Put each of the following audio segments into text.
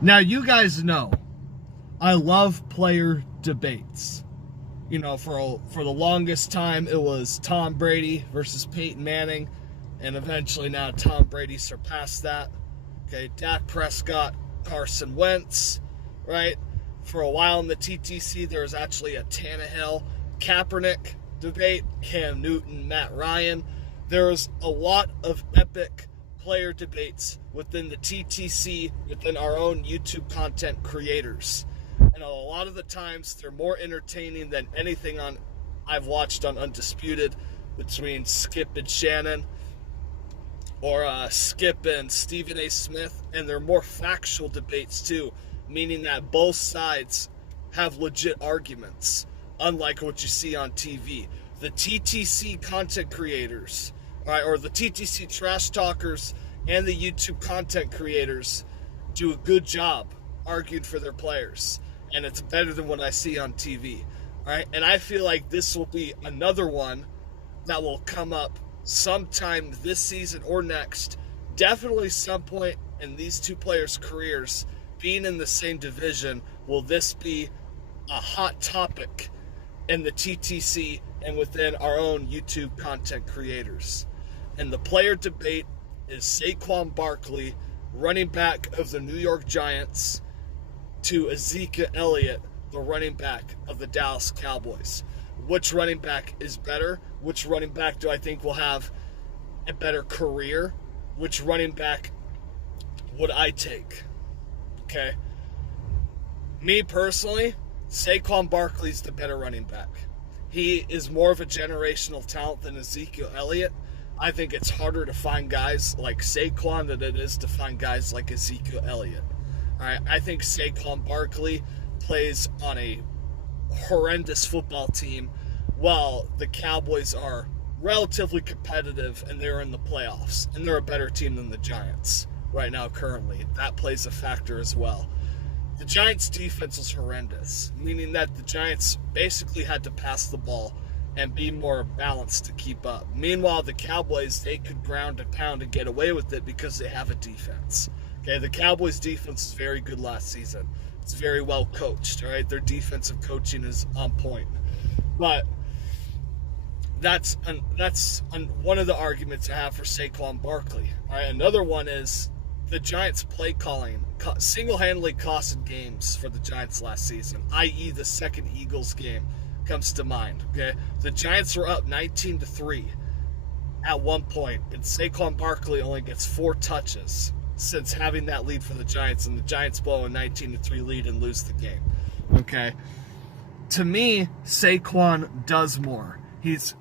Now, you guys know I love player debates. You know, for the longest time, it was Tom Brady versus Peyton Manning, and eventually now Tom Brady surpassed that. Okay, Dak Prescott, Carson Wentz, right? For a while in the TTC, there was actually a Tannehill, Kaepernick debate, Cam Newton, Matt Ryan. There was a lot of epic player debates within the TTC, within our own YouTube content creators. And a lot of the times, they're more entertaining than anything I've watched on Undisputed between Skip and Shannon, or Skip and Stephen A. Smith, and they're more factual debates too, meaning that both sides have legit arguments, unlike what you see on TV. The TTC content creators, right, or the TTC trash talkers and the YouTube content creators do a good job arguing for their players, and it's better than what I see on TV, right? And I feel like this will be another one that will come up sometime this season or next. Definitely some point in these two players' careers being in the same division, will this be a hot topic in the TTC and within our own YouTube content creators. And the player debate is SaQuan Barkley, running back of the New York Giants, to Ezekiel Elliott, the running back of the Dallas Cowboys. Which running back is better? Which running back do I think will have a better career? Which running back would I take? Okay. Me personally, SaQuan Barkley's the better running back. He is more of a generational talent than Ezekiel Elliott. I think it's harder to find guys like SaQuan than it is to find guys like Ezekiel Elliott. All right, I think SaQuan Barkley plays on a horrendous football team while the Cowboys are relatively competitive and they're in the playoffs, and they're a better team than the Giants right now currently. That plays a factor as well. The Giants' defense was horrendous, meaning that the Giants basically had to pass the ball and be more balanced to keep up. Meanwhile, the Cowboys, they could ground and pound and get away with it because they have a defense. Okay, the Cowboys' defense is very good last season. It's very well coached, all right? Their defensive coaching is on point. But that's one of the arguments I have for SaQuan Barkley. All right, another one is the Giants' play calling single-handedly costed games for the Giants last season, i.e. the second Eagles game comes to mind. Okay, the Giants were up 19-3 at one point, and SaQuan Barkley only gets 4 touches since having that lead for the Giants, and the Giants blow a 19-3 lead and lose the game. Okay, to me, SaQuan does more. He's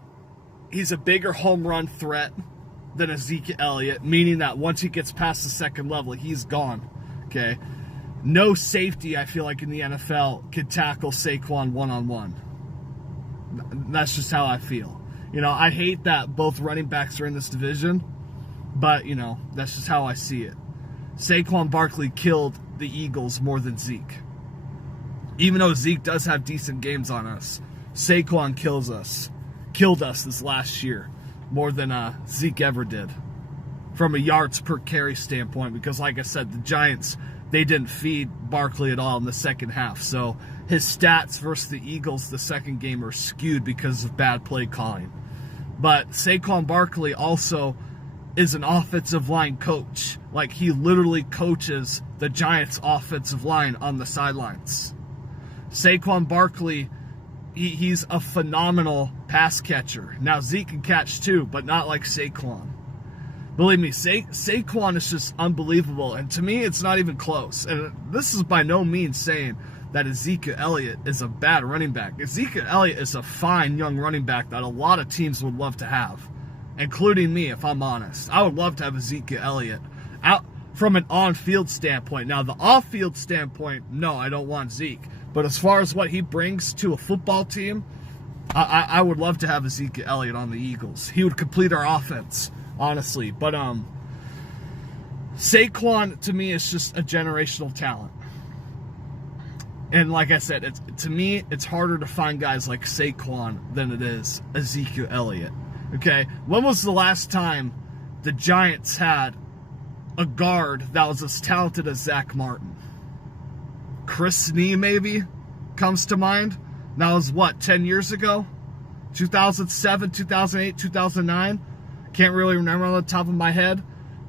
a bigger home run threat than Ezekiel Elliott, meaning that once he gets past the second level, he's gone. Okay, no safety, I feel like, in the NFL could tackle SaQuan one-on-one. That's just how I feel. You know, I hate that both running backs are in this division, but, you know, that's just how I see it. SaQuan Barkley killed the Eagles more than Zeke. Even though Zeke does have decent games on us, SaQuan killed us this last year more than Zeke ever did from a yards per carry standpoint, because like I said, the Giants, they didn't feed Barkley at all in the second half. So his stats versus the Eagles the second game are skewed because of bad play calling. But SaQuan Barkley also is an offensive line coach. Like, he literally coaches the Giants' offensive line on the sidelines. SaQuan Barkley, he's a phenomenal pass catcher. Now, Zeke can catch too, but not like SaQuan. Believe me, SaQuan is just unbelievable. And to me, it's not even close. And this is by no means saying that Ezekiel Elliott is a bad running back. Ezekiel Elliott is a fine young running back that a lot of teams would love to have, including me, if I'm honest. I would love to have Ezekiel Elliott out from an on-field standpoint. Now, the off-field standpoint, no, I don't want Zeke. But as far as what he brings to a football team, I would love to have Ezekiel Elliott on the Eagles. He would complete our offense, honestly. But SaQuan, to me, is just a generational talent. And like I said, to me, it's harder to find guys like SaQuan than it is Ezekiel Elliott. Okay, when was the last time the Giants had a guard that was as talented as Zach Martin? Chris Nee maybe comes to mind. That was what, 10 years ago? 2007, 2008, 2009? Can't really remember on the top of my head.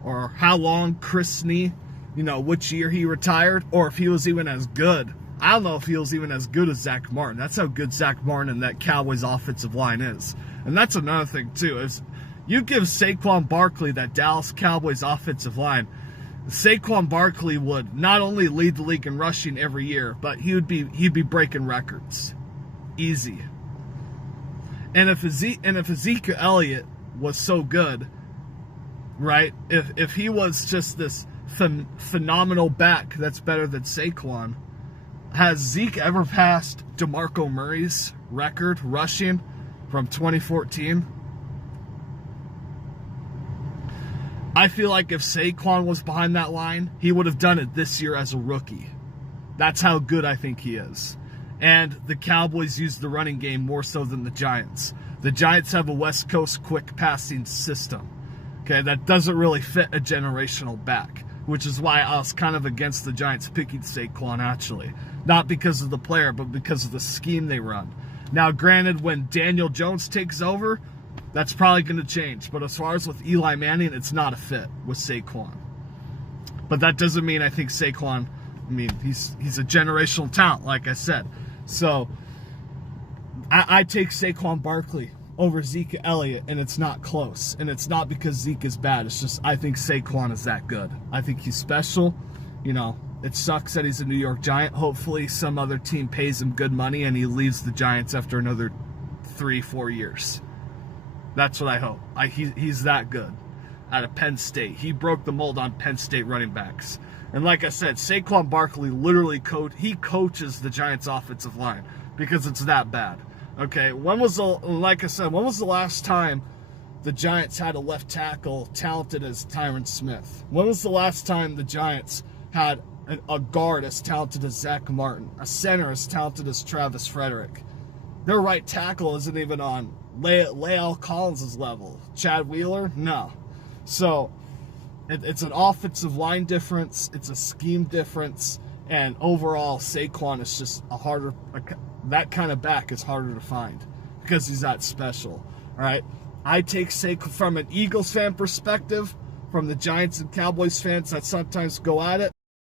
Or how long Chris Nee, which year he retired, or if he was even as good. I don't know if he was even as good as Zach Martin. That's how good Zach Martin and that Cowboys offensive line is. And that's another thing, too, is you give SaQuan Barkley that Dallas Cowboys offensive line, SaQuan Barkley would not only lead the league in rushing every year, but he'd be breaking records. Easy. And if Ezekiel Elliott was so good, right? If he was just this phenomenal back that's better than Saquon, has Zeke ever passed DeMarco Murray's record rushing from 2014? I feel like if Saquon was behind that line, he would have done it this year as a rookie. That's how good I think he is. And the Cowboys use the running game more so than the Giants. The Giants have a West Coast quick passing system, okay, that doesn't really fit a generational back, which is why I was kind of against the Giants picking Saquon, actually. Not because of the player, but because of the scheme they run. Now, granted, when Daniel Jones takes over, that's probably going to change. But as far as with Eli Manning, it's not a fit with Saquon. But that doesn't mean I think Saquon, he's a generational talent, like I said. So, I take SaQuan Barkley over Ezekiel Elliott, and it's not close. And it's not because Zeke is bad. It's just I think Saquon is that good. I think he's special. It sucks that he's a New York Giant. Hopefully some other team pays him good money and he leaves the Giants after another 3-4 years. That's what I hope. He's that good. Out of Penn State. He broke the mold on Penn State running backs. And like I said, SaQuan Barkley literally coaches the Giants offensive line because it's that bad. Okay, when was the last time the Giants had a left tackle talented as Tyron Smith? When was the last time the Giants had a guard as talented as Zach Martin, a center as talented as Travis Frederick? Their right tackle isn't even on Lael Collins' level. Chad Wheeler? No. So, it's an offensive line difference, it's a scheme difference, and overall, Saquon is just that kind of back is harder to find because he's that special. All right, I take Saquon from an Eagles fan perspective, from the Giants and Cowboys fans that sometimes go at it.